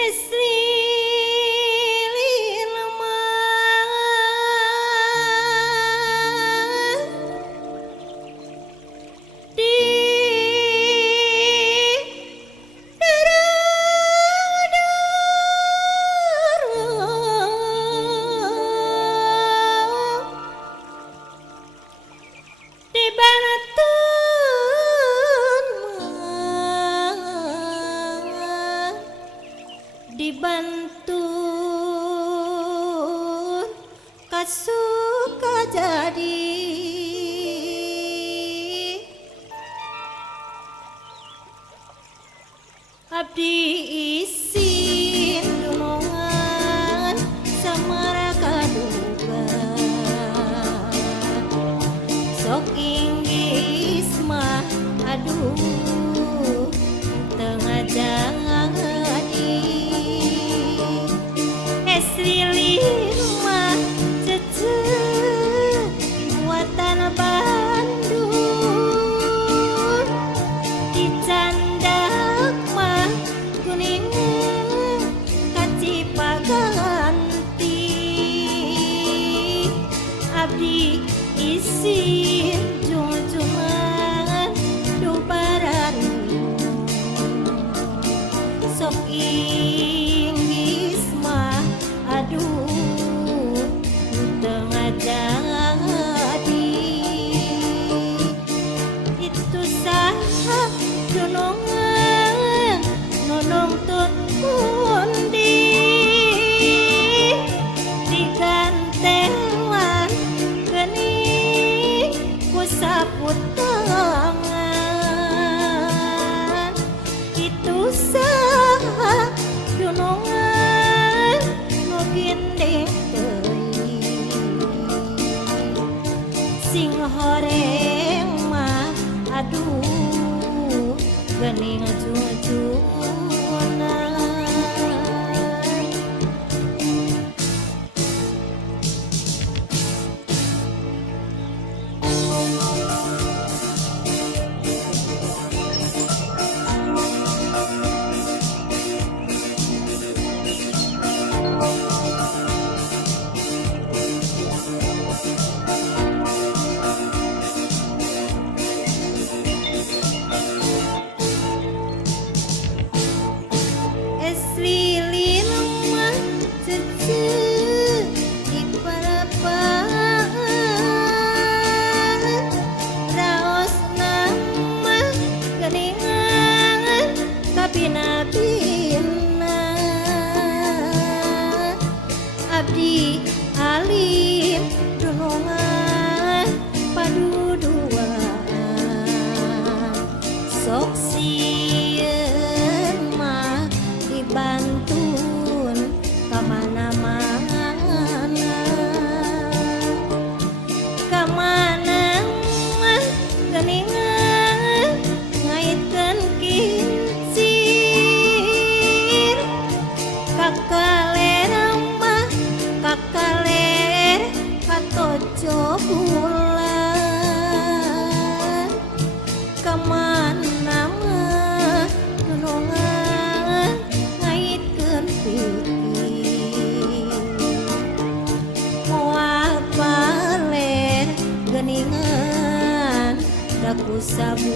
Istri lilma di di banatun dibantun kasuka jadi abdi isin dunungan samara kaduga sok inggis mah aduh tengah jadi esri mah cece buatan Bandung dicandak mah kuning kaci paganti abdi isin junjungan dubaran sok inggis mah aduh tengah jadi itu sah dunungan nunung tun pundi digantelan geni ku saput tangan itu sah dunungan nu ginding teuing sing horeng mah aduh geuning cucunan esri lilma cece di parapan raos nama geningan kapina-pina abdi alim dunungan paduduan sok sieun mah dibantun kamana-mana kamana mah geningan ngaitkeun kincir kakalera mah kakaler katojo bulan kamana mah nunungan ngaitkeun pikir moal paler geuningan daku sabu